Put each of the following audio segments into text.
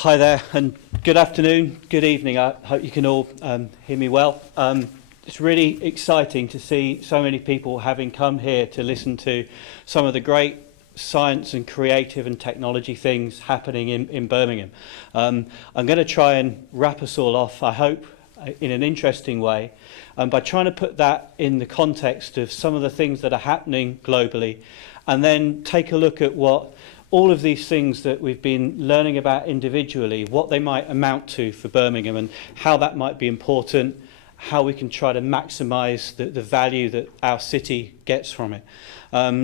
Hi there, and good afternoon, good evening. I hope you can all hear me well. It's really exciting to see so many people having come here to listen to some of the great science and creative and technology things happening in Birmingham. I'm going to try and wrap us all off, I hope, in an interesting way, by trying to put that in the context of some of the things that are happening globally, and then take a look at what all of these things that we've been learning about individually, what they might amount to for Birmingham and how that might be important, how we can try to maximise the value that our city gets from it.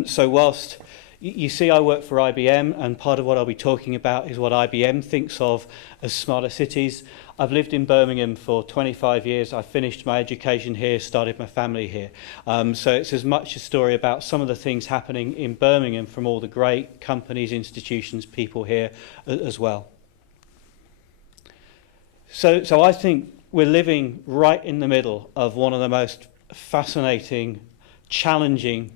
So whilst you see I work for IBM, and part of what I'll be talking about is what IBM thinks of as smarter cities. I've lived in Birmingham for 25 years. I finished my education here, started my family here. So it's as much a story about some of the things happening in Birmingham from all the great companies, institutions, people here as well. So I think we're living right in the middle of one of the most fascinating, challenging,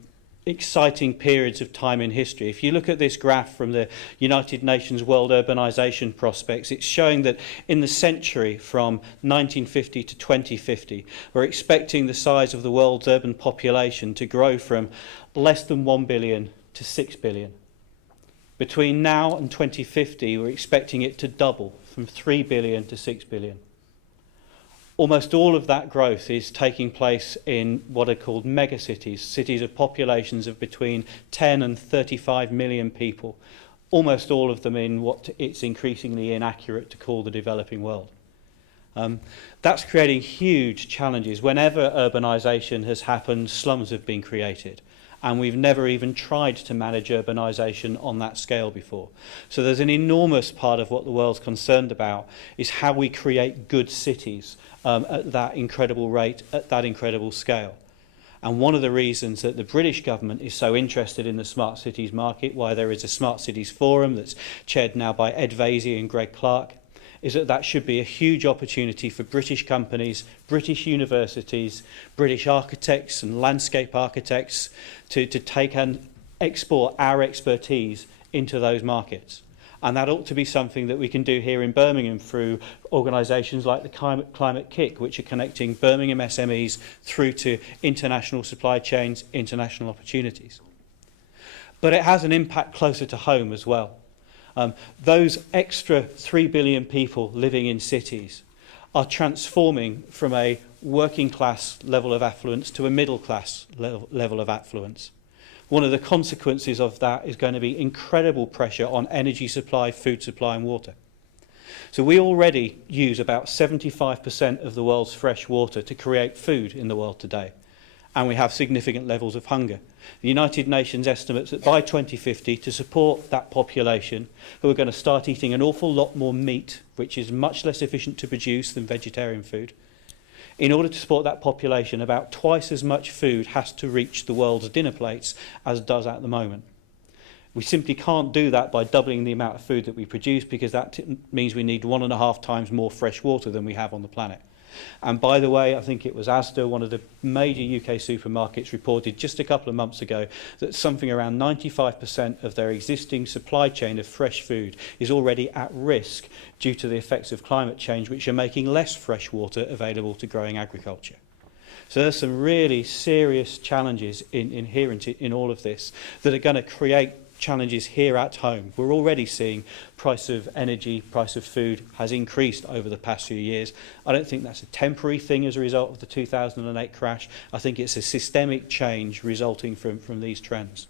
exciting periods of time in history. If you look at this graph from the United Nations World Urbanization Prospects, it's showing that in the century from 1950 to 2050, we're expecting the size of the world's urban population to grow from less than 1 billion to 6 billion. Between now and 2050, we're expecting it to double from 3 billion to 6 billion. Almost all of that growth is taking place in what are called megacities, cities of populations of between 10 and 35 million people, almost all of them in what it's increasingly inaccurate to call the developing world. That's creating huge challenges. Whenever urbanisation has happened, slums have been created. And we've never even tried to manage urbanisation on that scale before. So there's an enormous part of what the world's concerned about is how we create good cities at that incredible rate, at that incredible scale. And one of the reasons that the British government is so interested in the smart cities market, why there is a Smart Cities Forum that's chaired now by Ed Vaizey and Greg Clark, is that that should be a huge opportunity for British companies, British universities, British architects and landscape architects to take and export our expertise into those markets. And that ought to be something that we can do here in Birmingham through organisations like the Climate Kick, which are connecting Birmingham SMEs through to international supply chains, international opportunities. But it has an impact closer to home as well. Those extra 3 billion people living in cities are transforming from a working class level of affluence to a middle class level of affluence. One of the consequences of that is going to be incredible pressure on energy supply, food supply and water. So we already use about 75% of the world's fresh water to create food in the world today. And we have significant levels of hunger. The United Nations estimates that by 2050, to support that population, who are going to start eating an awful lot more meat, which is much less efficient to produce than vegetarian food, in order to support that population, about twice as much food has to reach the world's dinner plates as does at the moment. We simply can't do that by doubling the amount of food that we produce, because that means we need 1.5 times more fresh water than we have on the planet. And by the way, I think it was Asda, one of the major UK supermarkets, reported just a couple of months ago that something around 95% of their existing supply chain of fresh food is already at risk due to the effects of climate change, which are making less fresh water available to growing agriculture. So there's some really serious challenges inherent in all of this that are going to create challenges here at home. We're already seeing price of energy, price of food has increased over the past few years. I don't think that's a temporary thing as a result of the 2008 crash. I think it's a systemic change resulting from these trends.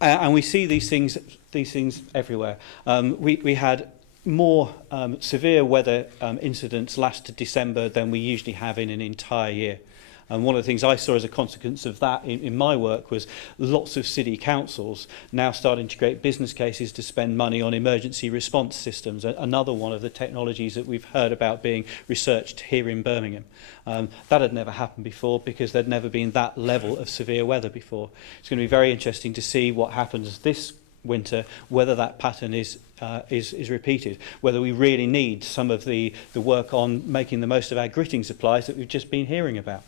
And we see these things everywhere. We had more severe weather incidents last December than we usually have in an entire year. And one of the things I saw as a consequence of that in my work was lots of city councils now starting to create business cases to spend money on emergency response systems, another one of the technologies that we've heard about being researched here in Birmingham. That had never happened before because there'd never been that level of severe weather before. It's going to be very interesting to see what happens this winter, whether that pattern is repeated, whether we really need some of the work on making the most of our gritting supplies that we've just been hearing about.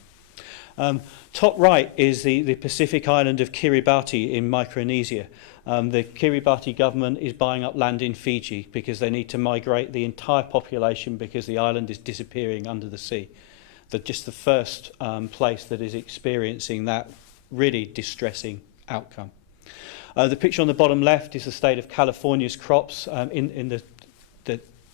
Top right is the Pacific island of Kiribati in Micronesia. The Kiribati government is buying up land in Fiji because they need to migrate the entire population because the island is disappearing under the sea. Just the first place that is experiencing that really distressing outcome. The picture on the bottom left is the state of California's crops in the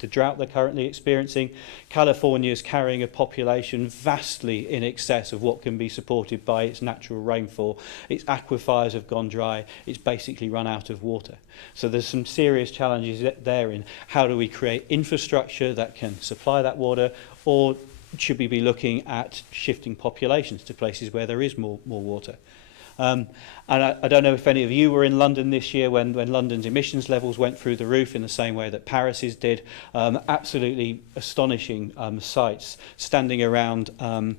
drought they're currently experiencing. California is carrying a population vastly in excess of what can be supported by its natural rainfall. Its aquifers have gone dry. It's basically run out of water. So there's some serious challenges there in how do we create infrastructure that can supply that water, or should we be looking at shifting populations to places where there is more water? And I don't know if any of you were in London this year when London's emissions levels went through the roof in the same way that Paris's did. Absolutely astonishing sights, standing around an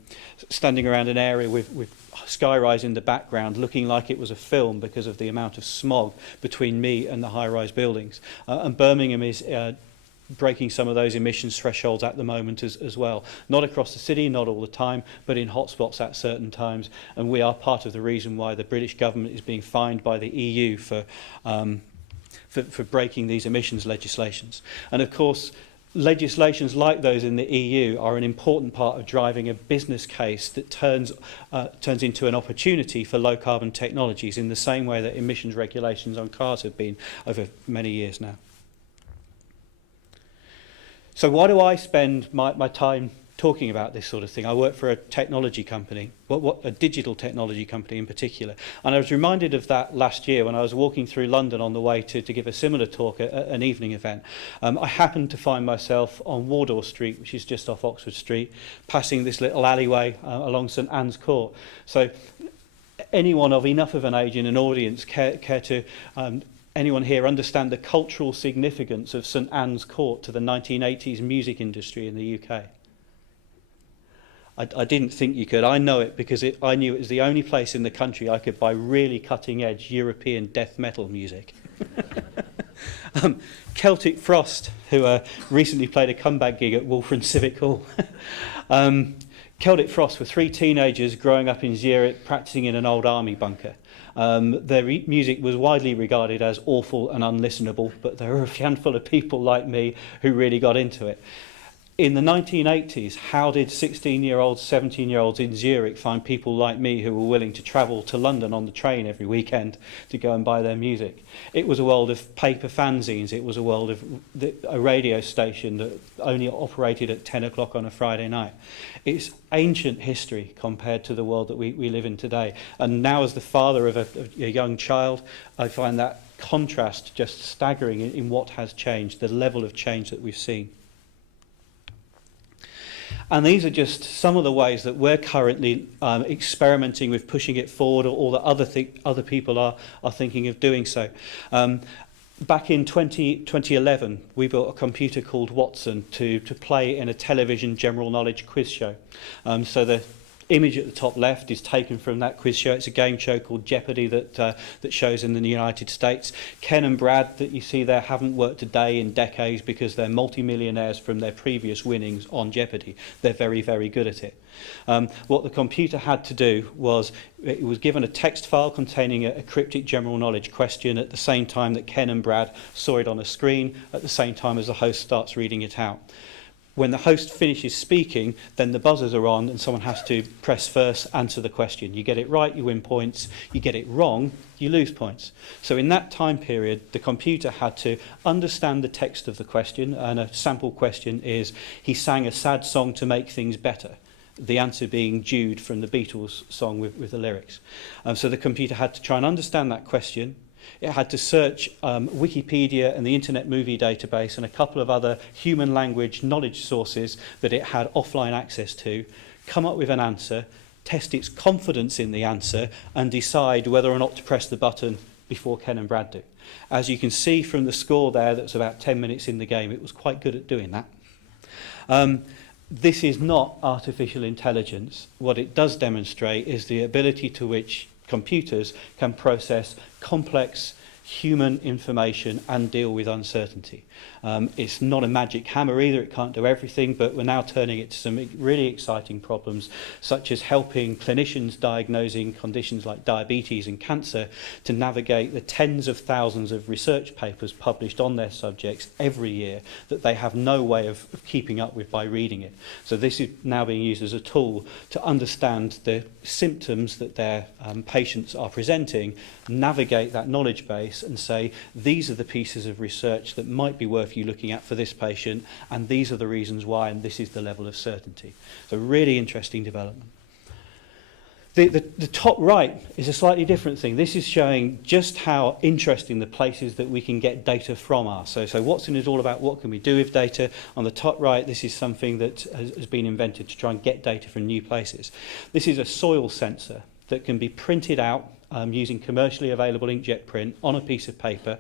area with skyrise in the background, looking like it was a film because of the amount of smog between me and the high-rise buildings. And Birmingham is breaking some of those emissions thresholds at the moment as well. Not across the city, not all the time, but in hotspots at certain times. And we are part of the reason why the British government is being fined by the EU for breaking these emissions legislations. And of course, legislations like those in the EU are an important part of driving a business case that turns into an opportunity for low carbon technologies in the same way that emissions regulations on cars have been over many years now. So why do I spend my time talking about this sort of thing? I work for a technology company, a digital technology company in particular. And I was reminded of that last year when I was walking through London on the way to give a similar talk at an evening event. I happened to find myself on Wardour Street, which is just off Oxford Street, passing this little alleyway along St Anne's Court. So anyone of enough of an age in an audience care to anyone here understand the cultural significance of St Anne's Court to the 1980s music industry in the UK? I didn't think you could. I know it because I knew it was the only place in the country I could buy really cutting-edge European death metal music. Celtic Frost, who recently played a comeback gig at Wolfram Civic Hall. Celtic Frost were three teenagers growing up in Zurich, practicing in an old army bunker. Their music was widely regarded as awful and unlistenable, but there were a handful of people like me who really got into it. In the 1980s, how did 16-year-olds, 17-year-olds in Zurich find people like me who were willing to travel to London on the train every weekend to go and buy their music? It was a world of paper fanzines. It was a world of a radio station that only operated at 10 o'clock on a Friday night. It's ancient history compared to the world that we live in today. And now, as the father of a young child, I find that contrast just staggering in what has changed, the level of change that we've seen. And these are just some of the ways that we're currently experimenting with pushing it forward, or that other people are thinking of doing so. Back in 2011, we built a computer called Watson to play in a television general knowledge quiz show. So the image at the top left is taken from that quiz show. It's a game show called Jeopardy that shows in the United States. Ken and Brad that you see there haven't worked a day in decades because they're multimillionaires from their previous winnings on Jeopardy. They're very, very good at it. What the computer had to do was, it was given a text file containing a cryptic general knowledge question at the same time that Ken and Brad saw it on a screen, at the same time as the host starts reading it out. When the host finishes speaking, then the buzzers are on and someone has to press first, answer the question. You get it right, you win points. You get it wrong, you lose points. So in that time period, the computer had to understand the text of the question, and a sample question is, he sang a sad song to make things better. The answer being Jude from the Beatles song with the lyrics. So the computer had to try and understand that question. It had to search Wikipedia and the Internet Movie Database and a couple of other human language knowledge sources that it had offline access to, come up with an answer, test its confidence in the answer, and decide whether or not to press the button before Ken and Brad do. As you can see from the score there, that's about 10 minutes in the game, it was quite good at doing that. This is not artificial intelligence. What it does demonstrate is the ability to which computers can process complex human information and deal with uncertainty. It's not a magic hammer either, it can't do everything, but we're now turning it to some really exciting problems, such as helping clinicians diagnosing conditions like diabetes and cancer to navigate the tens of thousands of research papers published on their subjects every year that they have no way of keeping up with by reading it. So this is now being used as a tool to understand the symptoms that their patients are presenting, navigate that knowledge base and say, these are the pieces of research that might be worth you looking at for this patient, and these are the reasons why, and this is the level of certainty. So really interesting development. The top right is a slightly different thing. This is showing just how interesting the places that we can get data from are. So Watson is all about what can we do with data. On the top right, this is something that has been invented to try and get data from new places. This is a soil sensor that can be printed out using commercially available inkjet print on a piece of paper.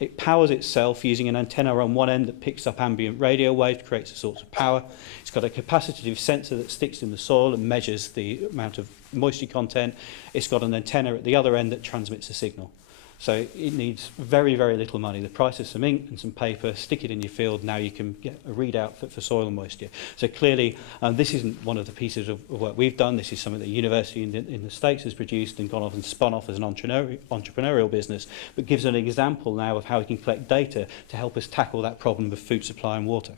It powers itself using an antenna on one end that picks up ambient radio waves, creates a source of power. It's got a capacitive sensor that sticks in the soil and measures the amount of moisture content. It's got an antenna at the other end that transmits a signal. So it needs very, very little money. The price of some ink and some paper, stick it in your field, now you can get a readout for soil moisture. So clearly, this isn't one of the pieces of work we've done. This is something that a university in the States has produced and gone off and spun off as an entrepreneurial business, but gives an example now of how we can collect data to help us tackle that problem of food supply and water.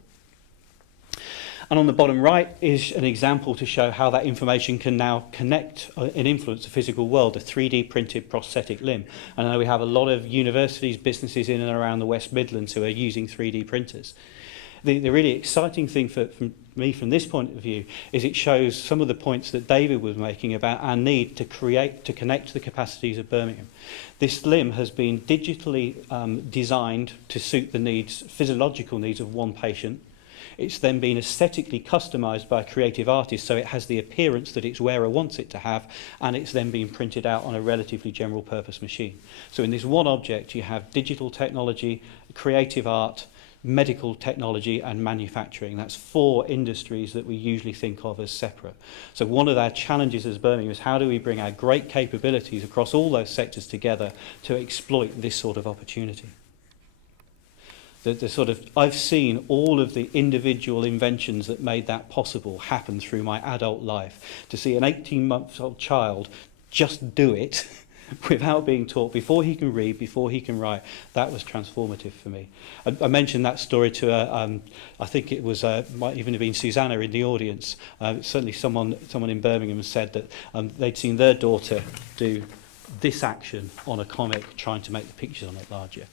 And on the bottom right is an example to show how that information can now connect and influence the physical world, a 3D printed prosthetic limb. And I know we have a lot of universities, businesses in and around the West Midlands who are using 3D printers. The really exciting thing for me from this point of view is it shows some of the points that David was making about our need to connect to the capacities of Birmingham. This limb has been digitally designed to suit the needs, physiological needs of one patient. It's then been aesthetically customised by a creative artist, so it has the appearance that its wearer wants it to have, and it's then being printed out on a relatively general purpose machine. So in this one object, you have digital technology, creative art, medical technology and manufacturing. That's 4 industries that we usually think of as separate. So one of our challenges as Birmingham is how do we bring our great capabilities across all those sectors together to exploit this sort of opportunity. I've seen all of the individual inventions that made that possible happen through my adult life. To see an 18-month-old child just do it without being taught, before he can read, before he can write, that was transformative for me. I mentioned that story to, I think it was, might even have been Susanna in the audience. Certainly someone in Birmingham said that they'd seen their daughter do this action on a comic, trying to make the pictures on it larger.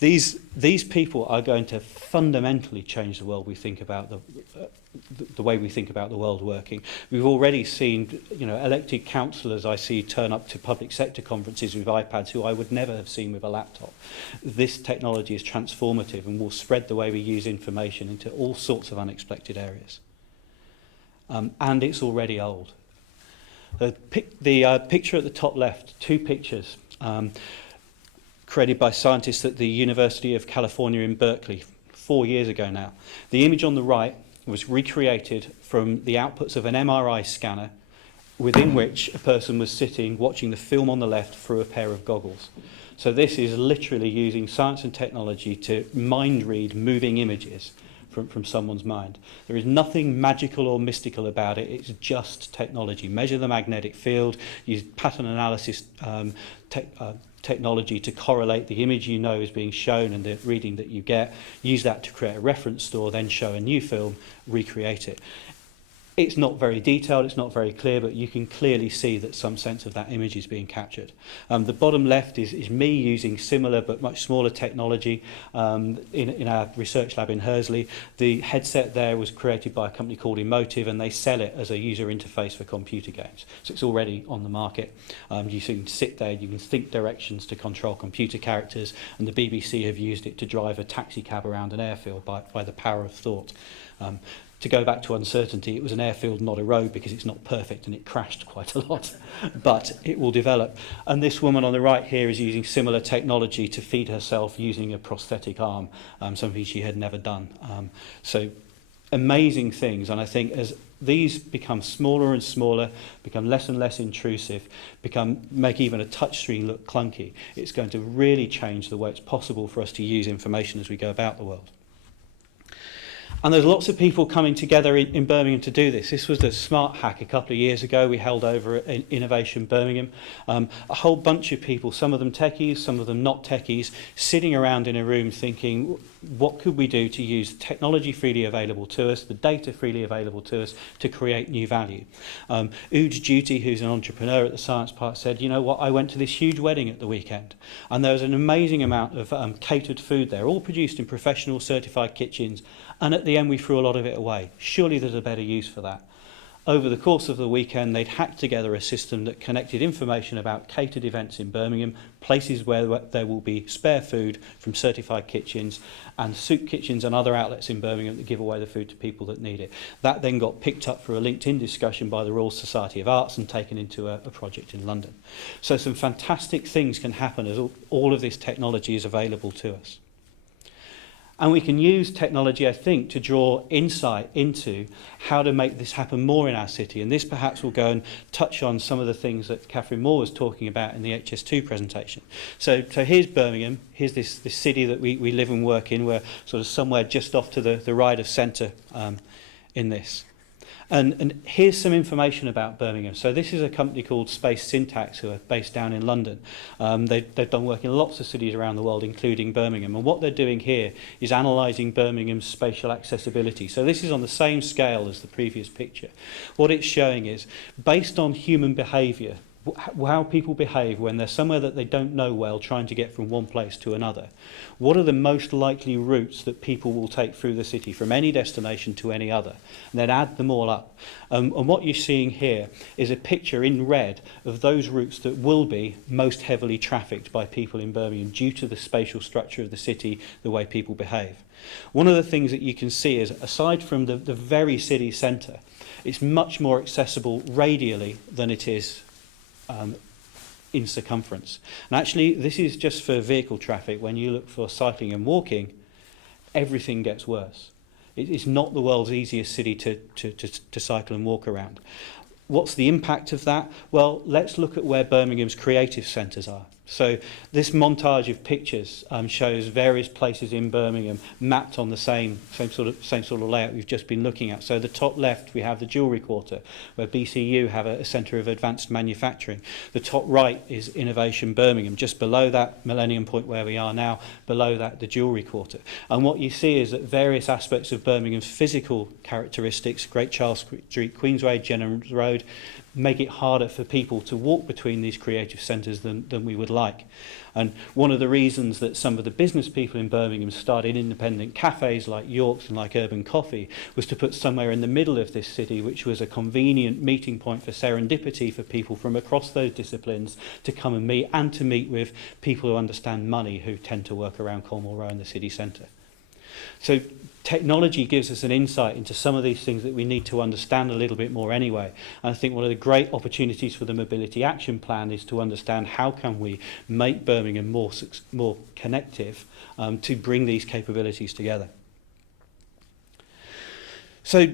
These people are going to fundamentally change the world we think about the way we think about the world working. We've already seen, elected councillors I see turn up to public sector conferences with iPads who I would never have seen with a laptop. This technology is transformative and will spread the way we use information into all sorts of unexpected areas. And it's already old. The picture at the top left, 2 pictures. Created by scientists at the University of California in Berkeley 4 years ago now. The image on the right was recreated from the outputs of an MRI scanner within which a person was sitting watching the film on the left through a pair of goggles. So this is literally using science and technology to mind read moving images from someone's mind. There is nothing magical or mystical about it, it's just technology. Measure the magnetic field, use pattern analysis technology to correlate the image you know is being shown and the reading that you get, use that to create a reference store, then show a new film, recreate it. It's not very detailed, it's not very clear, but you can clearly see that some sense of that image is being captured. The bottom left is me using similar but much smaller technology in our research lab in Hursley. The headset there was created by a company called Emotive, and they sell it as a user interface for computer games. So it's already on the market. You can sit there, you can think directions to control computer characters, and the BBC have used it to drive a taxi cab around an airfield by the power of thought. To go back to uncertainty, it was an airfield, not a road, because it's not perfect and it crashed quite a lot, but it will develop. And this woman on the right here is using similar technology to feed herself using a prosthetic arm, something she had never done. So amazing things, and I think as these become smaller and smaller, become less and less intrusive, make even a touch screen look clunky. It's going to really change the way it's possible for us to use information as we go about the world. And there's lots of people coming together in Birmingham to do this. This was the Smart Hack a couple of years ago we held over at Innovation Birmingham. A whole bunch of people, some of them techies, some of them not techies, sitting around in a room thinking, what could we do to use technology freely available to us, the data freely available to us, to create new value? Ooj Duty, who's an entrepreneur at the Science Park, said, you know what, I went to this huge wedding at the weekend, and there was an amazing amount of catered food there, all produced in professional certified kitchens, and at the end we threw a lot of it away. Surely there's a better use for that. Over the course of the weekend, they'd hacked together a system that connected information about catered events in Birmingham, places where there will be spare food from certified kitchens, and soup kitchens and other outlets in Birmingham that give away the food to people that need it. That then got picked up for a LinkedIn discussion by the Royal Society of Arts and taken into a project in London. So some fantastic things can happen as all of this technology is available to us. And we can use technology, I think, to draw insight into how to make this happen more in our city. And this perhaps will go and touch on some of the things that Catherine Moore was talking about in the HS2 presentation. So here's Birmingham. Here's this city that we live and work in. We're sort of somewhere just off to the right of centre in this. And here's some information about Birmingham. So this is a company called Space Syntax, who are based down in London. They've done work in lots of cities around the world, including Birmingham. And what they're doing here is analysing Birmingham's spatial accessibility. So this is on the same scale as the previous picture. What it's showing is, based on human behaviour, how people behave when they're somewhere that they don't know well, trying to get from one place to another. What are the most likely routes that people will take through the city from any destination to any other? And then add them all up. And what you're seeing here is a picture in red of those routes that will be most heavily trafficked by people in Birmingham due to the spatial structure of the city, the way people behave. One of the things that you can see is, aside from the very city centre, it's much more accessible radially than it is in circumference. And actually, this is just for vehicle traffic. When you look for cycling and walking, everything gets worse. It's not the world's easiest city to cycle and walk around. What's the impact of that? Well, let's look at where Birmingham's creative centres are. So this montage of pictures shows various places in Birmingham mapped on the same sort of layout we've just been looking at. So the top left we have the Jewellery Quarter, where BCU have a centre of advanced manufacturing. The top right is Innovation Birmingham. Just below that, Millennium Point where we are now, below that the Jewellery Quarter. And what you see is that various aspects of Birmingham's physical characteristics, Great Charles Street, Queensway, Jennings Road, make it harder for people to walk between these creative centres than we would like. And one of the reasons that some of the business people in Birmingham started independent cafes like York's and like Urban Coffee was to put somewhere in the middle of this city, which was a convenient meeting point for serendipity for people from across those disciplines to come and meet, and to meet with people who understand money, who tend to work around Cornwall Row in the city centre. So technology gives us an insight into some of these things that we need to understand a little bit more anyway. And I think one of the great opportunities for the Mobility Action Plan is to understand how can we make Birmingham more connective to bring these capabilities together. So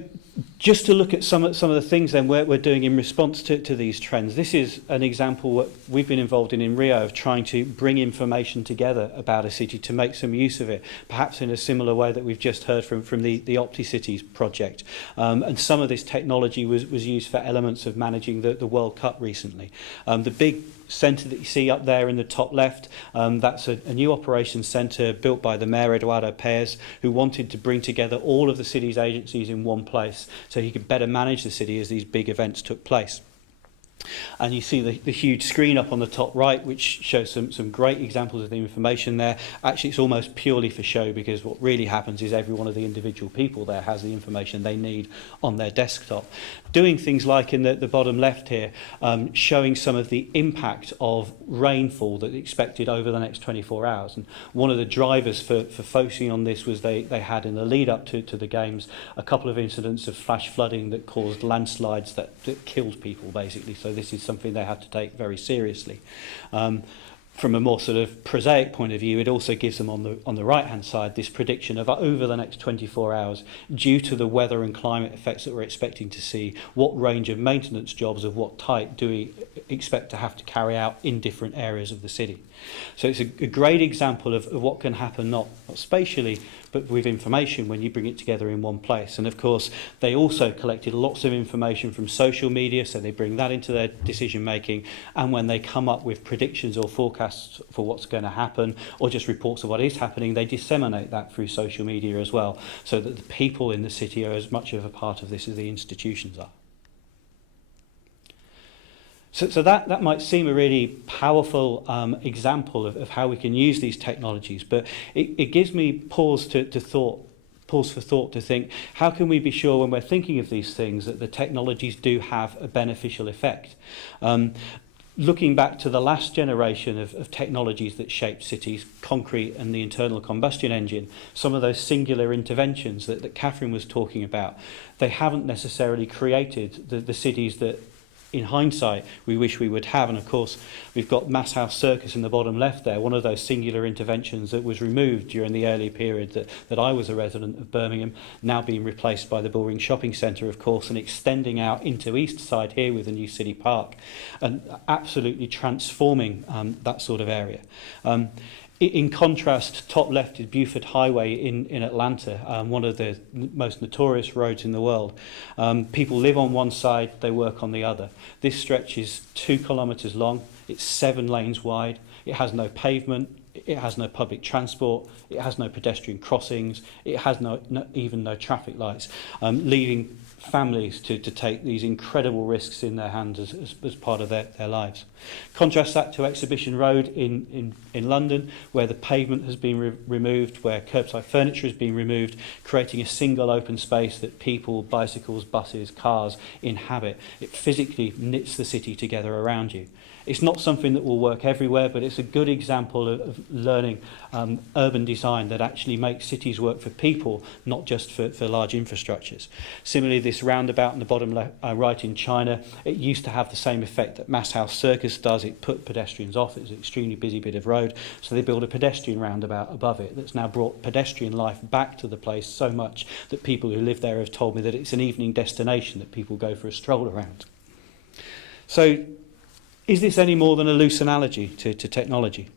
just to look at some of the things then we're doing in response to these trends. This is an example what we've been involved in Rio of trying to bring information together about a city to make some use of it, perhaps in a similar way that we've just heard from the OptiCities project. And some of this technology was used for elements of managing the World Cup recently. The big centre that you see up there in the top left, that's a new operations centre built by the Mayor Eduardo Paes, who wanted to bring together all of the city's agencies in one place so he could better manage the city as these big events took place. And you see the huge screen up on the top right, which shows some great examples of the information there. Actually, it's almost purely for show, because what really happens is every one of the individual people there has the information they need on their desktop. Doing things like in the bottom left here, showing some of the impact of rainfall that's expected over the next 24 hours. And one of the drivers for focusing on this was they had in the lead up to the games a couple of incidents of flash flooding that caused landslides that killed people, basically. So this is something they had to take very seriously. from a more sort of prosaic point of view, it also gives them on the right-hand side this prediction of over the next 24 hours, due to the weather and climate effects that we're expecting to see, what range of maintenance jobs of what type do we expect to have to carry out in different areas of the city. So it's a great example of what can happen not spatially, but with information when you bring it together in one place. And of course, they also collected lots of information from social media, so they bring that into their decision making. And when they come up with predictions or forecasts for what's going to happen, or just reports of what is happening, they disseminate that through social media as well, so that the people in the city are as much of a part of this as the institutions are. So that might seem a really powerful example of how we can use these technologies, but it gives me pause for thought to think, how can we be sure when we're thinking of these things that the technologies do have a beneficial effect? Looking back to the last generation of technologies that shaped cities, concrete and the internal combustion engine, some of those singular interventions that Catherine was talking about, they haven't necessarily created the cities that, in hindsight, we wish we would have. And of course, we've got Mass House Circus in the bottom left there, one of those singular interventions that was removed during the early period that I was a resident of Birmingham, now being replaced by the Bullring Shopping Centre, of course, and extending out into East Side here with the new City Park, and absolutely transforming that sort of area. In contrast, top left is Buford Highway in Atlanta, one of the most notorious roads in the world. People live on one side, they work on the other. This stretch is 2 kilometres long, it's 7 lanes wide, it has no pavement, it has no public transport, it has no pedestrian crossings, it has even no traffic lights, leaving families to take these incredible risks in their hands as part of their lives. Contrast that to Exhibition Road in London, where the pavement has been removed, where curbside furniture has been removed, creating a single open space that people, bicycles, buses, cars inhabit. It physically knits the city together around you. It's not something that will work everywhere, but it's a good example of learning urban design that actually makes cities work for people, not just for large infrastructures. Similarly, this roundabout in the bottom right in China, it used to have the same effect that Mass House Circus does. It put pedestrians off. It was an extremely busy bit of road, so they built a pedestrian roundabout above it that's now brought pedestrian life back to the place so much that people who live there have told me that it's an evening destination that people go for a stroll around. So, is this any more than a loose analogy to technology?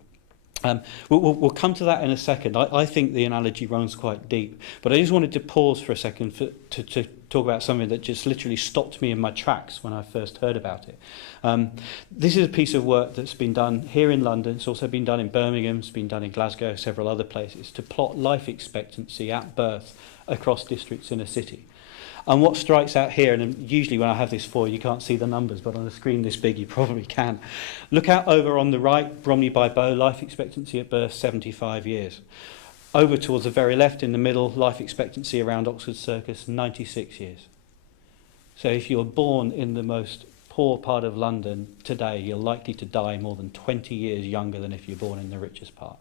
We'll come to that in a second. I think the analogy runs quite deep, but I just wanted to pause for a second to talk about something that just literally stopped me in my tracks when I first heard about it. This is a piece of work that's been done here in London. It's also been done in Birmingham. It's been done in Glasgow, several other places, to plot life expectancy at birth across districts in a city. And what strikes out here, and usually when I have this for you can't see the numbers, but on a screen this big you probably can. Look out over on the right, Bromley by Bow, life expectancy at birth 75 years. Over towards the very left in the middle, life expectancy around Oxford Circus 96 years. So if you're born in the most poor part of London today, you're likely to die more than 20 years younger than if you're born in the richest part.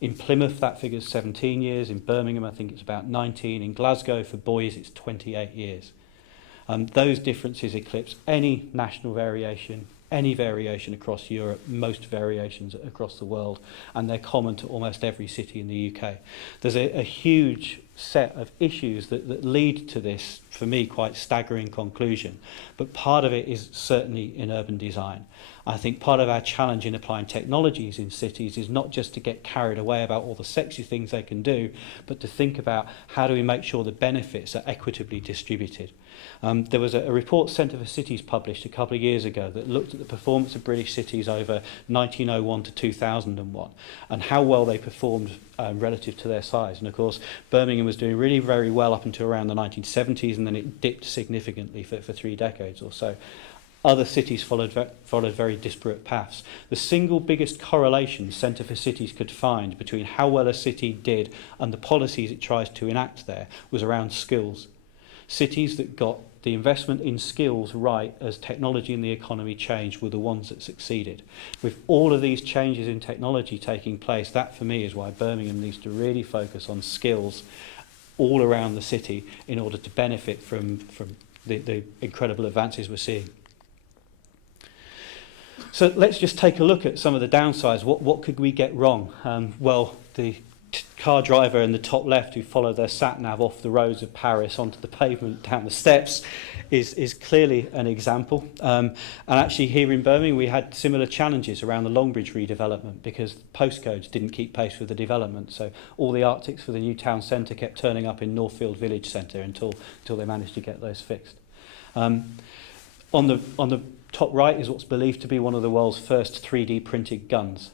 In Plymouth, that figure's 17 years. In Birmingham, I think it's about 19. In Glasgow, for boys, it's 28 years. Those differences eclipse any national variation, any variation across Europe, most variations across the world, and they're common to almost every city in the UK. There's a huge set of issues that lead to this, for me, quite staggering conclusion. But part of it is certainly in urban design. I think part of our challenge in applying technologies in cities is not just to get carried away about all the sexy things they can do, but to think about how do we make sure the benefits are equitably distributed. There was a report Centre for Cities published a couple of years ago that looked at the performance of British cities over 1901 to 2001 and how well they performed relative to their size. And of course, Birmingham was doing really very well up until around the 1970s, and then it dipped significantly for 3 decades or so. Other cities followed very disparate paths. The single biggest correlation Centre for Cities could find between how well a city did and the policies it tries to enact there was around skills. Cities that got the investment in skills right as technology and the economy changed were the ones that succeeded. With all of these changes in technology taking place, that for me is why Birmingham needs to really focus on skills all around the city in order to benefit from the incredible advances we're seeing. So let's just take a look at some of the downsides. What could we get wrong? Well, the car driver in the top left who followed their sat-nav off the roads of Paris onto the pavement down the steps is clearly an example. And actually here in Birmingham we had similar challenges around the Longbridge redevelopment because postcodes didn't keep pace with the development. So all the Arctics for the new town centre kept turning up in Northfield Village Centre until they managed to get those fixed. On the top right is what's believed to be one of the world's first 3D printed guns.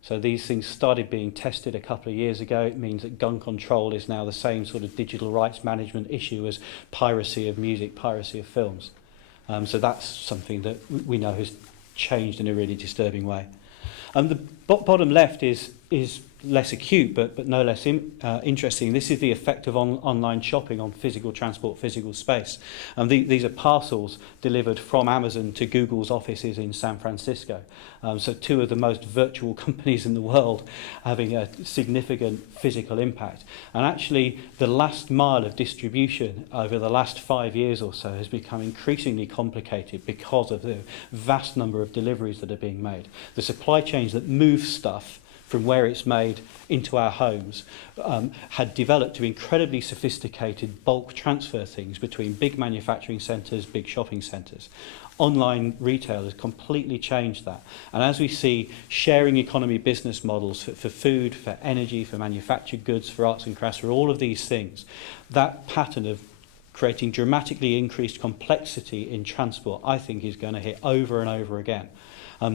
So these things started being tested a couple of years ago. It means that gun control is now the same sort of digital rights management issue as piracy of music, piracy of films. So that's something that we know has changed in a really disturbing way. The bottom left is less acute, but no less interesting. This is the effect of online shopping on physical transport, physical space. These are parcels delivered from Amazon to Google's offices in San Francisco. So two of the most virtual companies in the world having a significant physical impact. And actually, the last mile of distribution over the last 5 years or so has become increasingly complicated because of the vast number of deliveries that are being made. The supply chains that move stuff from where it's made into our homes had developed to incredibly sophisticated bulk transfer things between big manufacturing centres, big shopping centres. Online retail has completely changed that. And as we see sharing economy business models for food, for energy, for manufactured goods, for arts and crafts, for all of these things, that pattern of creating dramatically increased complexity in transport, I think, is going to hit over and over again.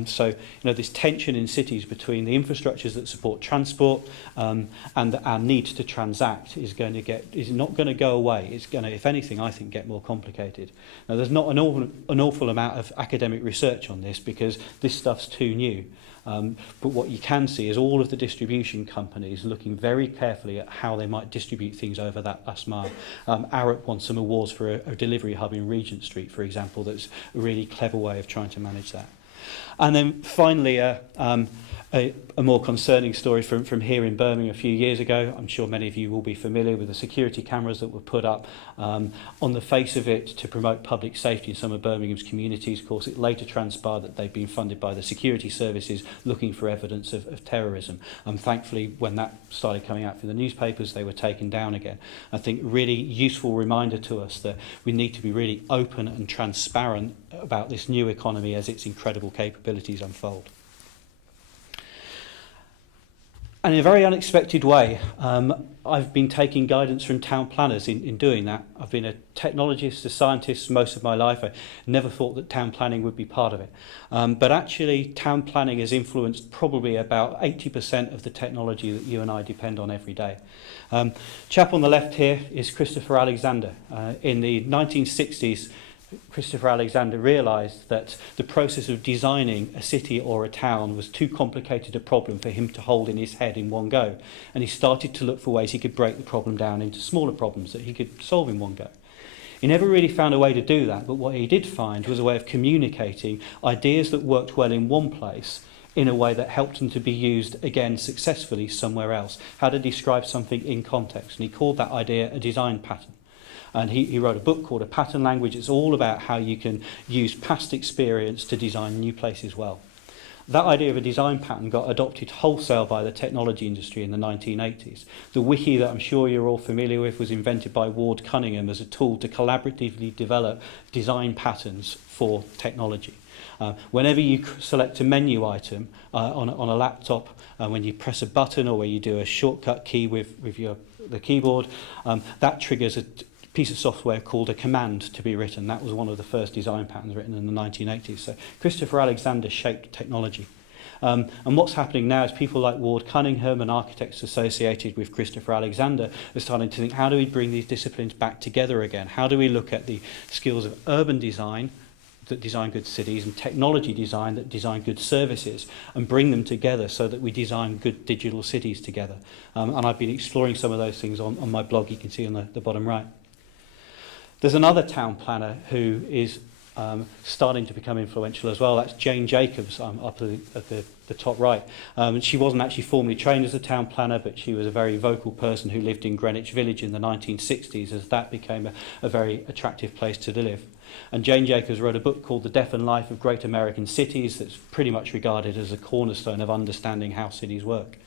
So, this tension in cities between the infrastructures that support transport and our need to transact is not going to go away. It's going to, if anything, I think, get more complicated. Now, there's not an awful amount of academic research on this because this stuff's too new. But what you can see is all of the distribution companies looking very carefully at how they might distribute things over that last mile. Arup won some awards for a delivery hub in Regent Street, for example, that's a really clever way of trying to manage that. And then finally, a more concerning story from here in Birmingham a few years ago. I'm sure many of you will be familiar with the security cameras that were put up on the face of it to promote public safety in some of Birmingham's communities. Of course, it later transpired that they'd been funded by the security services looking for evidence of terrorism. And thankfully, when that started coming out through the newspapers, they were taken down again. I think really useful reminder to us that we need to be really open and transparent about this new economy as its incredible capabilities unfold. And in a very unexpected way, I've been taking guidance from town planners in doing that. I've been a technologist, a scientist most of my life. I never thought that town planning would be part of it. But actually, town planning has influenced probably about 80% of the technology that you and I depend on every day. Chap on the left here is Christopher Alexander. In the 1960s, Christopher Alexander realised that the process of designing a city or a town was too complicated a problem for him to hold in his head in one go. And he started to look for ways he could break the problem down into smaller problems that he could solve in one go. He never really found a way to do that, but what he did find was a way of communicating ideas that worked well in one place in a way that helped them to be used again successfully somewhere else. How to describe something in context. And he called that idea a design pattern. And he wrote a book called A Pattern Language. It's all about how you can use past experience to design new places well. That idea of a design pattern got adopted wholesale by the technology industry in the 1980s. The wiki that I'm sure you're all familiar with was invented by Ward Cunningham as a tool to collaboratively develop design patterns for technology. Whenever you select a menu item on a laptop, when you press a button or where you do a shortcut key with the keyboard, that triggers a piece of software called a command to be written. That was one of the first design patterns written in the 1980s. So Christopher Alexander shaped technology. And what's happening now is people like Ward Cunningham and architects associated with Christopher Alexander are starting to think, how do we bring these disciplines back together again? How do we look at the skills of urban design that design good cities and technology design that design good services and bring them together so that we design good digital cities together? And I've been exploring some of those things on my blog, you can see on the bottom right. There's another town planner who is starting to become influential as well. That's Jane Jacobs up at the top right. She wasn't actually formally trained as a town planner, but she was a very vocal person who lived in Greenwich Village in the 1960s as that became a very attractive place to live. And Jane Jacobs wrote a book called The Death and Life of Great American Cities that's pretty much regarded as a cornerstone of understanding how cities work.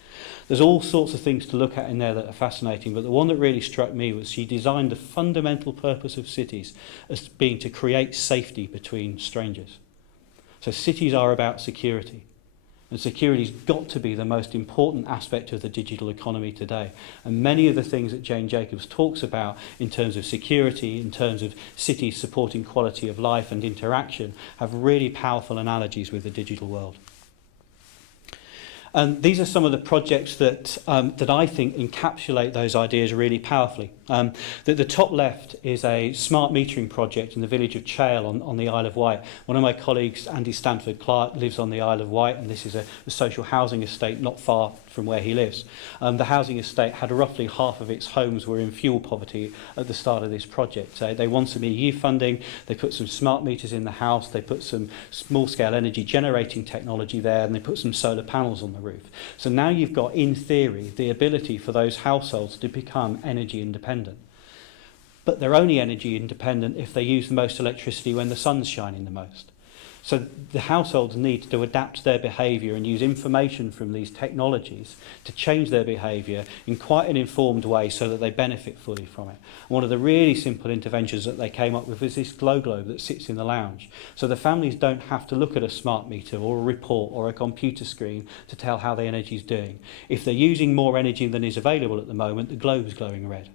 There's all sorts of things to look at in there that are fascinating, but the one that really struck me was she designed the fundamental purpose of cities as being to create safety between strangers. So cities are about security. And security's got to be the most important aspect of the digital economy today. And many of the things that Jane Jacobs talks about in terms of security, in terms of cities supporting quality of life and interaction, have really powerful analogies with the digital world. And these are some of the projects that I think encapsulate those ideas really powerfully. The top left is a smart metering project in the village of Chale on the Isle of Wight. One of my colleagues, Andy Stanford-Clark, lives on the Isle of Wight, and this is a social housing estate not far from where he lives. The housing estate had roughly half of its homes were in fuel poverty at the start of this project. They won some EU funding, they put some smart meters in the house, they put some small-scale energy generating technology there, and they put some solar panels on the roof. So now you've got, in theory, the ability for those households to become energy independent. But they're only energy independent if they use the most electricity when the sun's shining the most. So the households need to adapt their behaviour and use information from these technologies to change their behaviour in quite an informed way so that they benefit fully from it. One of the really simple interventions that they came up with was this glow globe that sits in the lounge. So the families don't have to look at a smart meter or a report or a computer screen to tell how the energy is doing. If they're using more energy than is available at the moment, the globe is glowing red.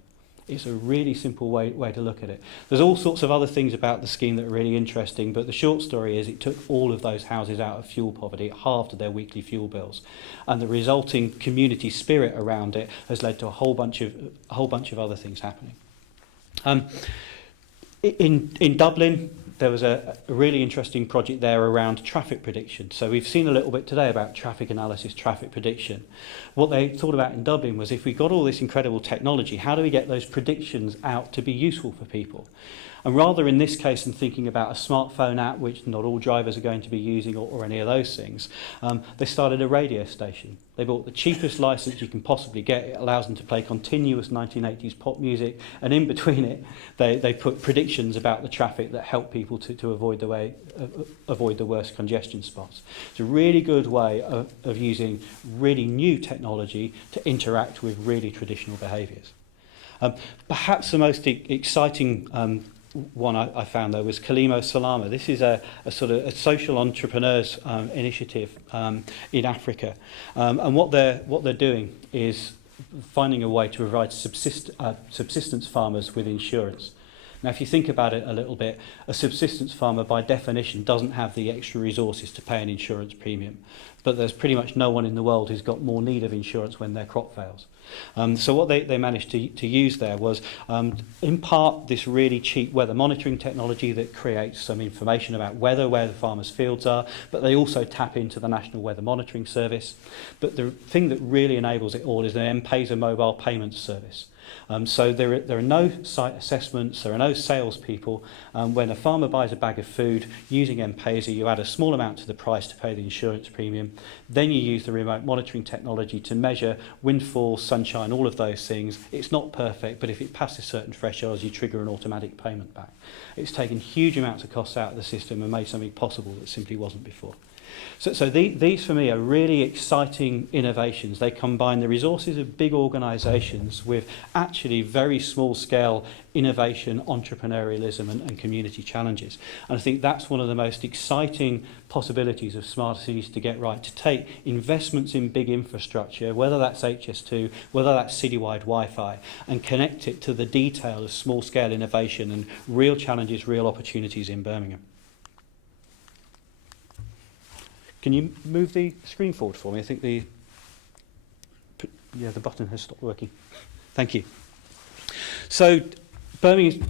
It's a really simple way to look at it. There's all sorts of other things about the scheme that are really interesting, but the short story is it took all of those houses out of fuel poverty. It halved their weekly fuel bills. And the resulting community spirit around it has led to a whole bunch of other things happening. In Dublin, there was a really interesting project there around traffic prediction. So we've seen a little bit today about traffic analysis, traffic prediction. What they thought about in Dublin was, if we got all this incredible technology, how do we get those predictions out to be useful for people? And rather in this case than thinking about a smartphone app, which not all drivers are going to be using or any of those things, they started a radio station. They bought the cheapest license you can possibly get. It allows them to play continuous 1980s pop music, and in between it they put predictions about the traffic that help people to avoid the worst congestion spots. It's a really good way of using really new technology to interact with really traditional behaviours. Perhaps the most exciting one I found, though, was Kalimo Salama. This is a sort of a social entrepreneurs initiative in Africa, and what they're doing is finding a way to provide subsistence farmers with insurance. Now, if you think about it a little bit, a subsistence farmer by definition doesn't have the extra resources to pay an insurance premium, but there's pretty much no one in the world who's got more need of insurance when their crop fails. So what they managed to use there was impart this really cheap weather monitoring technology that creates some information about weather, where the farmers' fields are, but they also tap into the National Weather Monitoring Service. But the thing that really enables it all is an M-Pesa mobile payments service. So there are no site assessments, there are no salespeople. When a farmer buys a bag of food using M-Pesa, you add a small amount to the price to pay the insurance premium. Then you use the remote monitoring technology to measure windfall, sunshine, all of those things. It's not perfect, but if it passes certain thresholds, you trigger an automatic payment back. It's taken huge amounts of costs out of the system and made something possible that simply wasn't before. So these, for me, are really exciting innovations. They combine the resources of big organisations with actually very small-scale innovation, entrepreneurialism and community challenges. And I think that's one of the most exciting possibilities of smart cities to get right, to take investments in big infrastructure, whether that's HS2, whether that's citywide Wi-Fi, and connect it to the detail of small-scale innovation and real challenges, real opportunities in Birmingham. Can you move the screen forward for me? I think the button has stopped working. Thank you. So Birmingham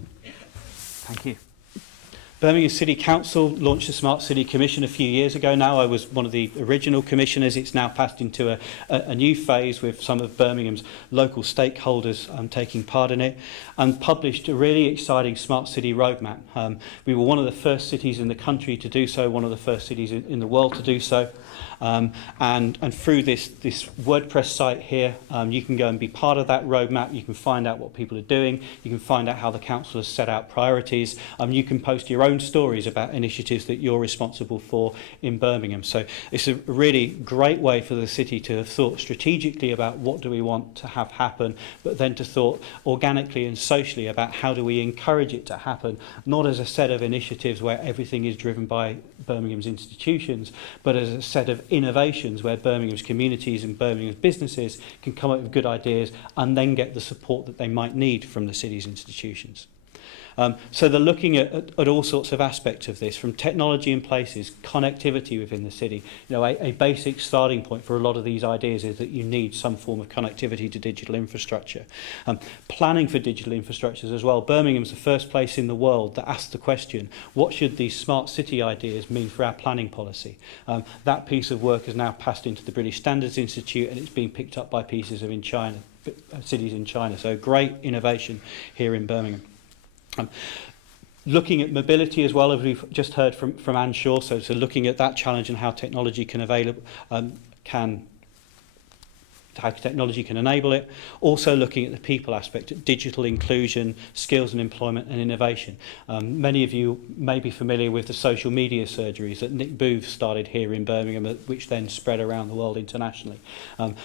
City Council launched the Smart City Commission a few years ago now. I was one of the original commissioners. It's now passed into a new phase with some of Birmingham's local stakeholders taking part in it, and published a really exciting Smart City roadmap. We were one of the first cities in the country to do so, one of the first cities in the world to do so. And through this WordPress site here, you can go and be part of that roadmap. You can find out what people are doing. You can find out how the council has set out priorities. You can post your own own stories about initiatives that you're responsible for in Birmingham. So it's a really great way for the city to have thought strategically about what do we want to have happen, but then to thought organically and socially about how do we encourage it to happen, not as a set of initiatives where everything is driven by Birmingham's institutions, but as a set of innovations where Birmingham's communities and Birmingham's businesses can come up with good ideas and then get the support that they might need from the city's institutions. So they're looking at all sorts of aspects of this, from technology in places, connectivity within the city. You know, a basic starting point for a lot of these ideas is that you need some form of connectivity to digital infrastructure. Planning for digital infrastructures as well. Birmingham's the first place in the world that asked the question, what should these smart city ideas mean for our planning policy? That piece of work has now passed into the British Standards Institute, and it's being picked up by cities in China. So great innovation here in Birmingham. Looking at mobility as well, as we've just heard from Anne Shaw, so looking at that challenge and how technology can how technology can enable it. Also looking at the people aspect, digital inclusion, skills and employment and innovation. Many of you may be familiar with the social media surgeries that Nick Booth started here in Birmingham, which then spread around the world internationally.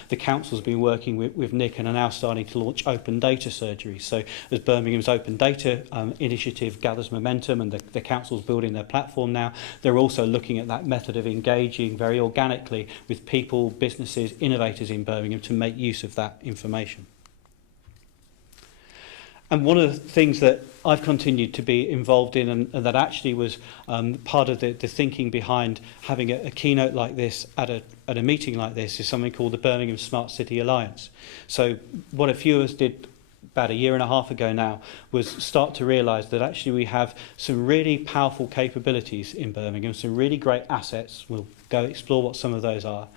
The council's been working with Nick and are now starting to launch open data surgeries. So as Birmingham's open data initiative gathers momentum and the council's building their platform now, they're also looking at that method of engaging very organically with people, businesses, innovators in Birmingham to make use of that information. And one of the things that I've continued to be involved in, and that actually was part of the thinking behind having a keynote like this at a meeting like this, is something called the Birmingham Smart City Alliance. So what a few of us did about a year and a half ago now was start to realise that actually we have some really powerful capabilities in Birmingham, some really great assets. We'll go explore what some of those are.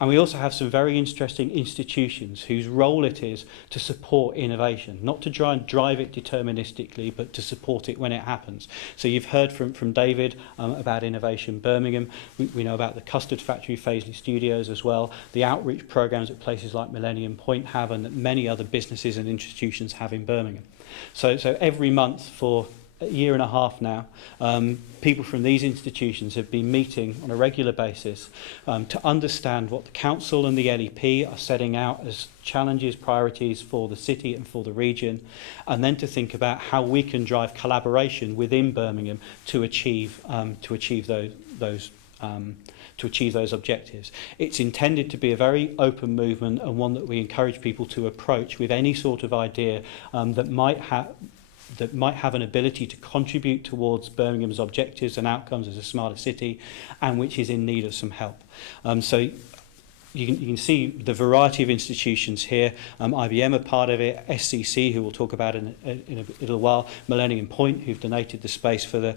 And we also have some very interesting institutions whose role it is to support innovation, not to try and drive it deterministically, but to support it when it happens. So you've heard from David about Innovation Birmingham. We know about the Custard Factory, Faisley Studios as well, the outreach programmes that places like Millennium Point have, and that many other businesses and institutions have in Birmingham. So every month for a year and a half now, people from these institutions have been meeting on a regular basis to understand what the council and the LEP are setting out as challenges, priorities for the city and for the region, and then to think about how we can drive collaboration within Birmingham to achieve those objectives. It's intended to be a very open movement, and one that we encourage people to approach with any sort of idea that might have an ability to contribute towards Birmingham's objectives and outcomes as a smarter city, and which is in need of some help. So you can see the variety of institutions here. IBM are part of it, SCC, who we'll talk about in a little while, Millennium Point, who've donated the space for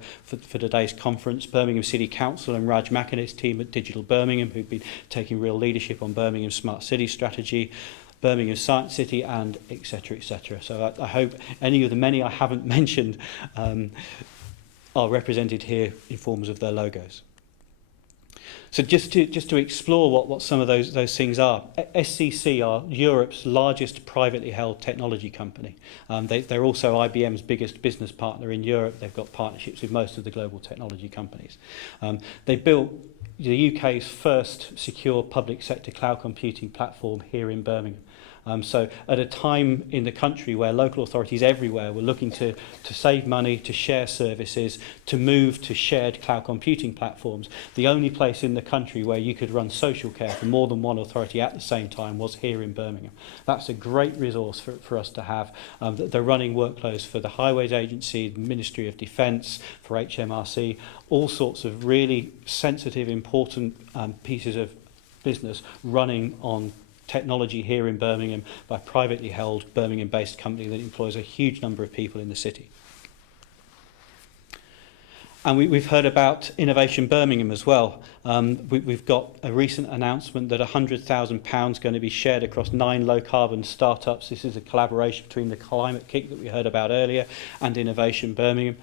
today's conference, Birmingham City Council and Raj Makanit's team at Digital Birmingham, who've been taking real leadership on Birmingham's smart city strategy, Birmingham Science City, and etc. etc. So I hope any of the many I haven't mentioned are represented here in forms of their logos. So just to explore what some of those things are, SCC are Europe's largest privately held technology company. They're also IBM's biggest business partner in Europe. They've got partnerships with most of the global technology companies. They built the UK's first secure public sector cloud computing platform here in Birmingham. So at a time in the country where local authorities everywhere were looking to save money, to share services, to move to shared cloud computing platforms, the only place in the country where you could run social care for more than one authority at the same time was here in Birmingham. That's a great resource for us to have. They're running workloads for the Highways Agency, the Ministry of Defence, for HMRC, all sorts of really sensitive, important pieces of business running on technology here in Birmingham by a privately held Birmingham-based company that employs a huge number of people in the city. And we've heard about Innovation Birmingham as well. We've got a recent announcement that £100,000 is going to be shared across 9 low-carbon startups. This is a collaboration between the Climate Kick that we heard about earlier and Innovation Birmingham.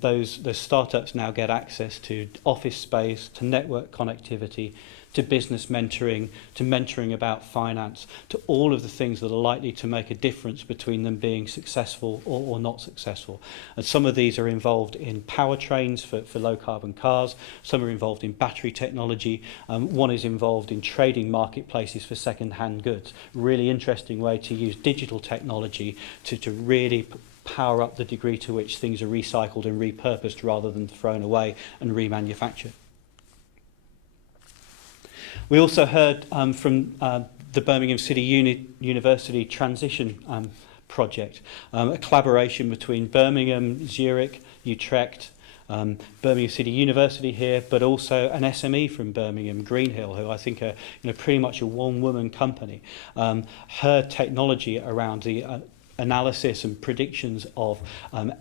Those startups now get access to office space, to network connectivity, to business mentoring, to mentoring about finance, to all of the things that are likely to make a difference between them being successful or not successful. And some of these are involved in powertrains for low carbon cars, some are involved in battery technology, one is involved in trading marketplaces for second-hand goods. Really interesting way to use digital technology to really power up the degree to which things are recycled and repurposed rather than thrown away and remanufactured. We also heard from the Birmingham City University Transition Project, a collaboration between Birmingham, Zurich, Utrecht, Birmingham City University here, but also an SME from Birmingham, Greenhill, who I think are pretty much a one-woman company. Her technology around the analysis and predictions of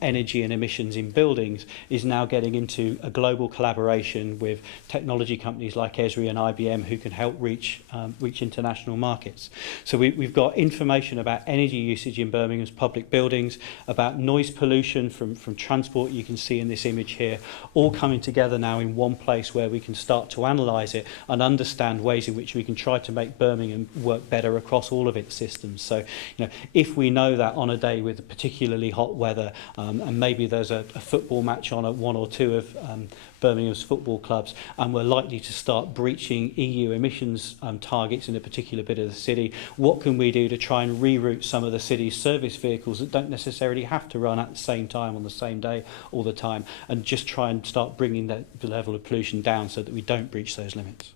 energy and emissions in buildings is now getting into a global collaboration with technology companies like Esri and IBM who can help reach international markets. So we've got information about energy usage in Birmingham's public buildings, about noise pollution from transport, you can see in this image here, all coming together now in one place where we can start to analyse it and understand ways in which we can try to make Birmingham work better across all of its systems. So if we know that on a day with particularly hot weather and maybe there's a football match on at one or two of Birmingham's football clubs and we're likely to start breaching EU emissions targets in a particular bit of the city, what can we do to try and reroute some of the city's service vehicles that don't necessarily have to run at the same time on the same day all the time, and just try and start bringing the level of pollution down so that we don't breach those limits.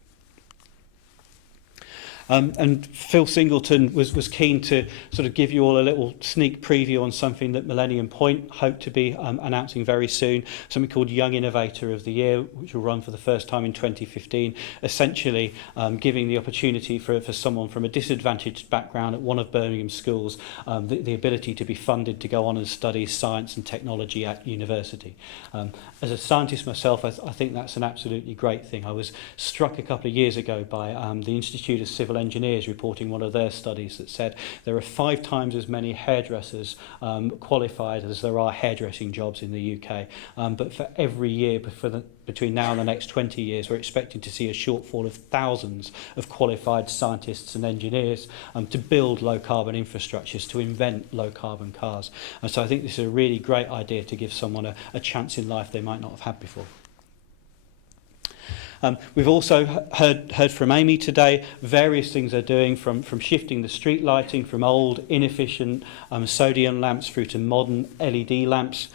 And Phil Singleton was keen to sort of give you all a little sneak preview on something that Millennium Point hope to be announcing very soon, something called Young Innovator of the Year, which will run for the first time in 2015, essentially giving the opportunity for someone from a disadvantaged background at one of Birmingham's schools the ability to be funded to go on and study science and technology at university. As a scientist myself, I think that's an absolutely great thing. I was struck a couple of years ago by the Institute of Civil Engineers reporting one of their studies that said there are 5 times as many hairdressers qualified as there are hairdressing jobs in the UK. But for every year between now and the next 20 years, we're expecting to see a shortfall of thousands of qualified scientists and engineers to build low-carbon infrastructures, to invent low-carbon cars. And so I think this is a really great idea to give someone a chance in life they might not have had before. We've also heard from Amy today various things they're doing, from shifting the street lighting from old, inefficient sodium lamps through to modern LED lamps.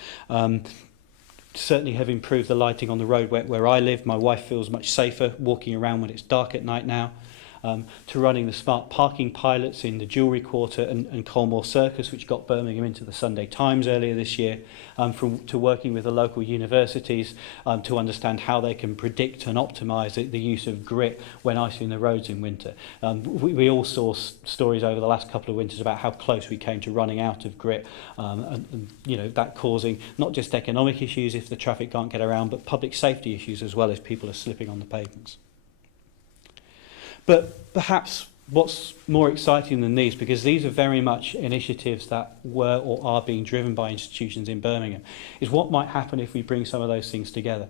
Certainly have improved the lighting on the road where I live. My wife feels much safer walking around when it's dark at night now. To running the smart parking pilots in the Jewellery Quarter and Colmore Circus, which got Birmingham into the Sunday Times earlier this year, to working with the local universities to understand how they can predict and optimise the use of grit when icing the roads in winter. We all saw stories over the last couple of winters about how close we came to running out of grit, and that causing not just economic issues if the traffic can't get around, but public safety issues as well as people are slipping on the pavements. But perhaps what's more exciting than these, because these are very much initiatives that were or are being driven by institutions in Birmingham, is what might happen if we bring some of those things together.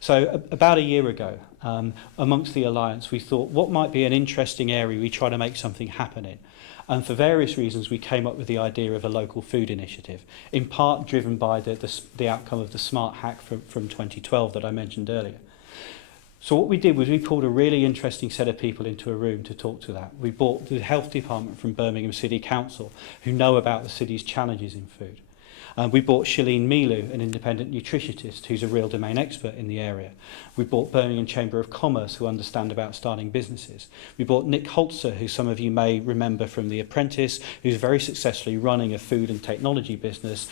So about a year ago, amongst the Alliance, we thought what might be an interesting area we try to make something happen in. And for various reasons, we came up with the idea of a local food initiative, in part driven by the outcome of the smart hack from 2012 that I mentioned earlier. So what we did was we pulled a really interesting set of people into a room to talk to that. We brought the health department from Birmingham City Council, who know about the city's challenges in food. We brought Shalene Milu, an independent nutritionist who's a real domain expert in the area. We brought Birmingham Chamber of Commerce, who understand about starting businesses. We brought Nick Holzer, who some of you may remember from The Apprentice, who's very successfully running a food and technology business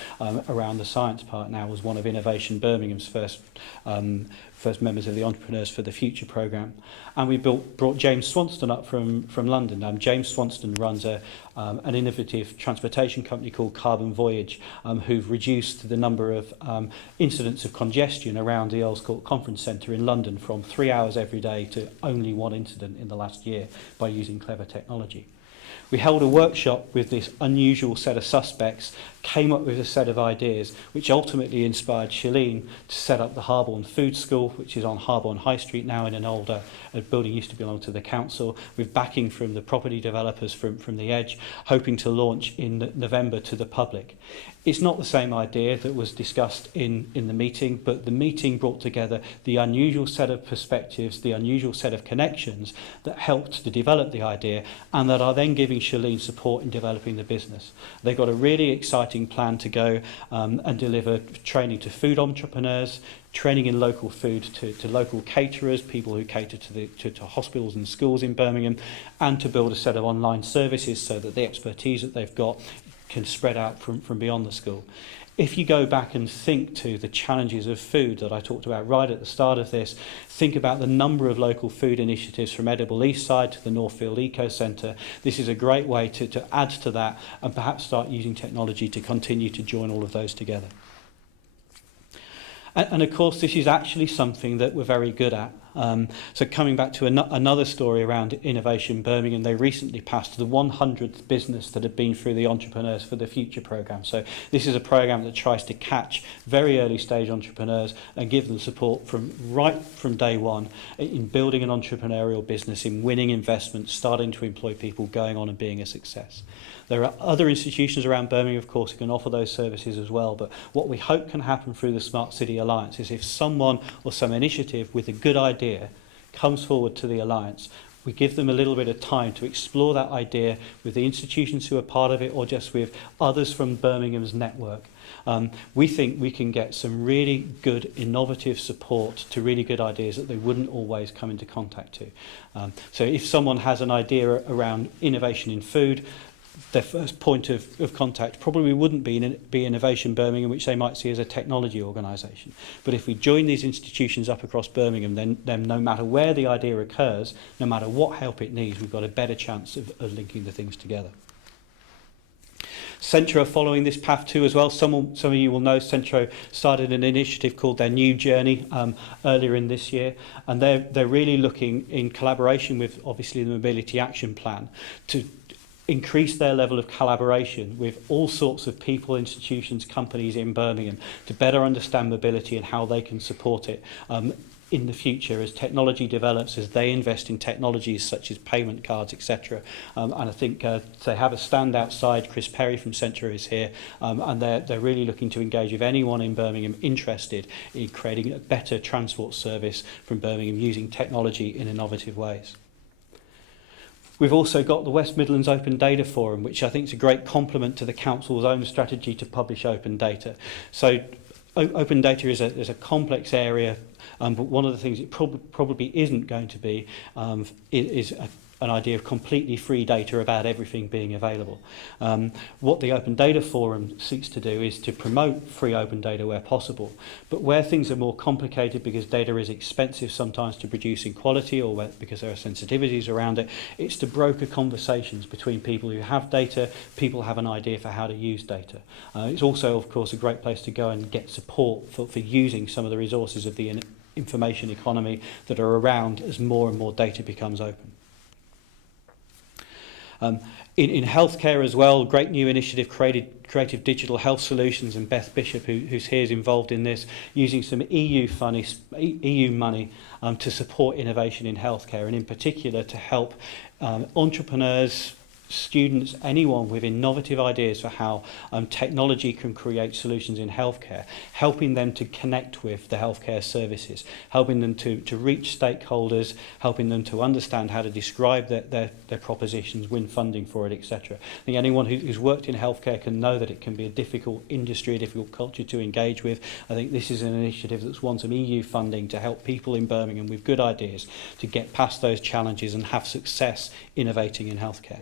around the Science Park now, was one of Innovation Birmingham's first members of the Entrepreneurs for the Future programme. And we brought James Swanston up from London. James Swanston runs an innovative transportation company called Carbon Voyage, who've reduced the number of incidents of congestion around the Earls Court Conference Centre in London from 3 hours every day to only 1 incident in the last year by using clever technology. We held a workshop with this unusual set of suspects came up with a set of ideas which ultimately inspired Shalene to set up the Harborne Food School, which is on Harborne High Street now in an older building used to belong to the council, with backing from the property developers from the Edge, hoping to launch in November to the public. It's not the same idea that was discussed in the meeting, but the meeting brought together the unusual set of perspectives, the unusual set of connections that helped to develop the idea and that are then giving Shalene support in developing the business. They've got a really exciting plan to go and deliver training to food entrepreneurs, training in local food to local caterers, people who cater to hospitals and schools in Birmingham, and to build a set of online services so that the expertise that they've got can spread out from beyond the school. If you go back and think to the challenges of food that I talked about right at the start of this, think about the number of local food initiatives from Edible Eastside to the Northfield Eco Centre. This is a great way to add to that and perhaps start using technology to continue to join all of those together. And of course, this is actually something that we're very good at. So coming back to another story around Innovation Birmingham, they recently passed the 100th business that had been through the Entrepreneurs for the Future programme. So this is a programme that tries to catch very early stage entrepreneurs and give them support right from day one in building an entrepreneurial business, in winning investments, starting to employ people, going on and being a success. There are other institutions around Birmingham, of course, who can offer those services as well. But what we hope can happen through the Smart City Alliance is if someone or some initiative with a good idea comes forward to the Alliance, we give them a little bit of time to explore that idea with the institutions who are part of it or just with others from Birmingham's network. We think we can get some really good innovative support to really good ideas that they wouldn't always come into contact to. So if someone has an idea around innovation in food, their first point of contact probably wouldn't be Innovation Birmingham, which they might see as a technology organisation. But if we join these institutions up across Birmingham, then no matter where the idea occurs, no matter what help it needs, we've got a better chance of linking the things together. Centro are following this path too as well. Some of you will know Centro started an initiative called their New Journey earlier in this year, and they're really looking in collaboration with obviously the Mobility Action Plan to increase their level of collaboration with all sorts of people, institutions, companies in Birmingham to better understand mobility and how they can support it in the future as technology develops, as they invest in technologies such as payment cards, etc. And I think they have a stand outside. Chris Perry from Centro is here, and they're really looking to engage with anyone in Birmingham interested in creating a better transport service from Birmingham using technology in innovative ways. We've also got the West Midlands Open Data Forum, which I think is a great complement to the Council's own strategy to publish open data. So open data is a complex area, but one of the things it probably isn't going to be is an idea of completely free data about everything being available. What the Open Data Forum seeks to do is to promote free open data where possible, but where things are more complicated because data is expensive sometimes to produce in quality or because there are sensitivities around it, it's to broker conversations between people who have data, people have an idea for how to use data. It's also, of course, a great place to go and get support for using some of the resources of the information economy that are around as more and more data becomes open. In healthcare as well, great new initiative, Creative Digital Health Solutions, and Beth Bishop, who's here, is involved in this, using some EU money to support innovation in healthcare, and in particular to help entrepreneurs, students, anyone with innovative ideas for how technology can create solutions in healthcare, helping them to connect with the healthcare services, helping them to reach stakeholders, helping them to understand how to describe their propositions, win funding for it, etc. I think anyone who's worked in healthcare can know that it can be a difficult industry, a difficult culture to engage with. I think this is an initiative that's won some EU funding to help people in Birmingham with good ideas to get past those challenges and have success innovating in healthcare.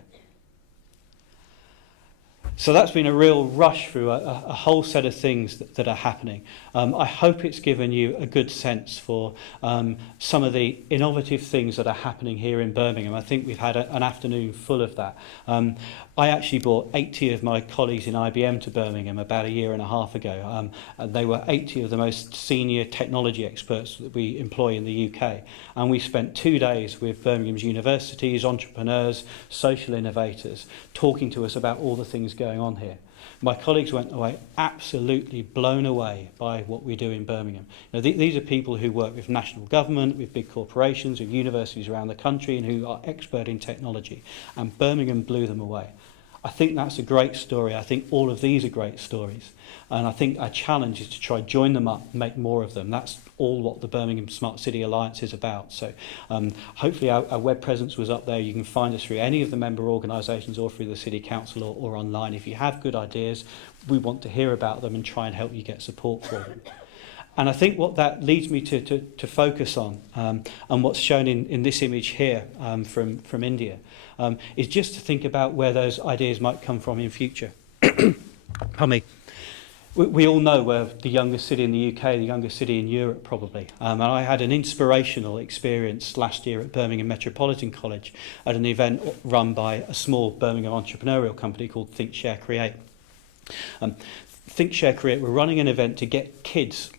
So that's been a real rush through a whole set of things that are happening. I hope it's given you a good sense for some of the innovative things that are happening here in Birmingham. I think we've had an afternoon full of that. I actually brought 80 of my colleagues in IBM to Birmingham about a year and a half ago. They were 80 of the most senior technology experts that we employ in the UK. And we spent 2 days with Birmingham's universities, entrepreneurs, social innovators, talking to us about all the things going on here. My colleagues went away absolutely blown away by what we do in Birmingham. Now, these are people who work with national government, with big corporations, with universities around the country, and who are expert in technology. And Birmingham blew them away. I think that's a great story. I think all of these are great stories. And I think our challenge is to try join them up, make more of them. That's all what the Birmingham Smart City Alliance is about. So hopefully our web presence was up there. You can find us through any of the member organisations or through the City Council or online. If you have good ideas, we want to hear about them and try and help you get support for them. And I think what that leads me to focus on, and what's shown in this image here from India, is just to think about where those ideas might come from in future. Pardon me. We all know we're the youngest city in the UK, the youngest city in Europe probably. And I had an inspirational experience last year at Birmingham Metropolitan College at an event run by a small Birmingham entrepreneurial company called Think, Share, Create. Think, Share, Create were running an event to get kids,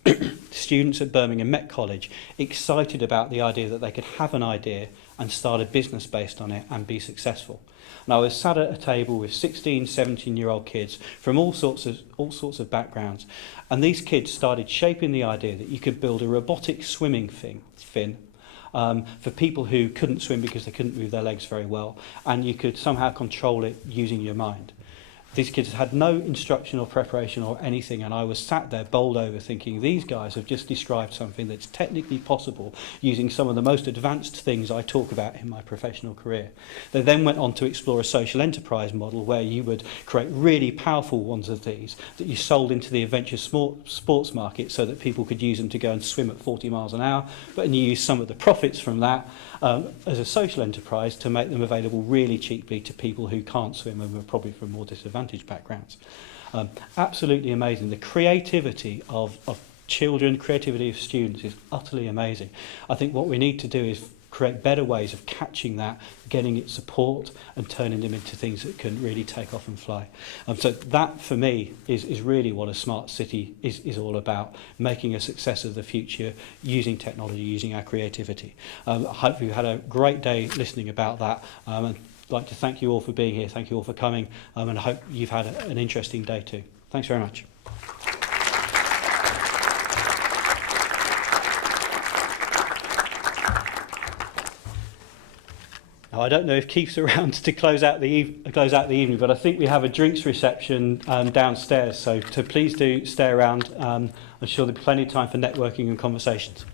students at Birmingham Met College, excited about the idea that they could have an idea and start a business based on it and be successful. And I was sat at a table with 16, 17-year-old kids from all sorts of backgrounds, and these kids started shaping the idea that you could build a robotic swimming fin for people who couldn't swim because they couldn't move their legs very well, and you could somehow control it using your mind. These kids had no instruction or preparation or anything, and I was sat there bowled over thinking, these guys have just described something that's technically possible using some of the most advanced things I talk about in my professional career. They then went on to explore a social enterprise model where you would create really powerful ones of these that you sold into the adventure sports market so that people could use them to go and swim at 40 miles an hour, but you use some of the profits from that as a social enterprise to make them available really cheaply to people who can't swim and are probably from more disadvantaged backgrounds. Absolutely amazing. The creativity of children, creativity of students is utterly amazing. I think what we need to do is create better ways of catching that, getting it support and turning them into things that can really take off and fly. So that for me is really what a smart city is all about, making a success of the future, using technology, using our creativity. I hope you had a great day listening about that, and I'd like to thank you all for being here, thank you all for coming, and I hope you've had an interesting day too. Thanks very much. Now, I don't know if Keith's around to close out the evening, but I think we have a drinks reception downstairs, so please do stay around. I'm sure there'll be plenty of time for networking and conversations.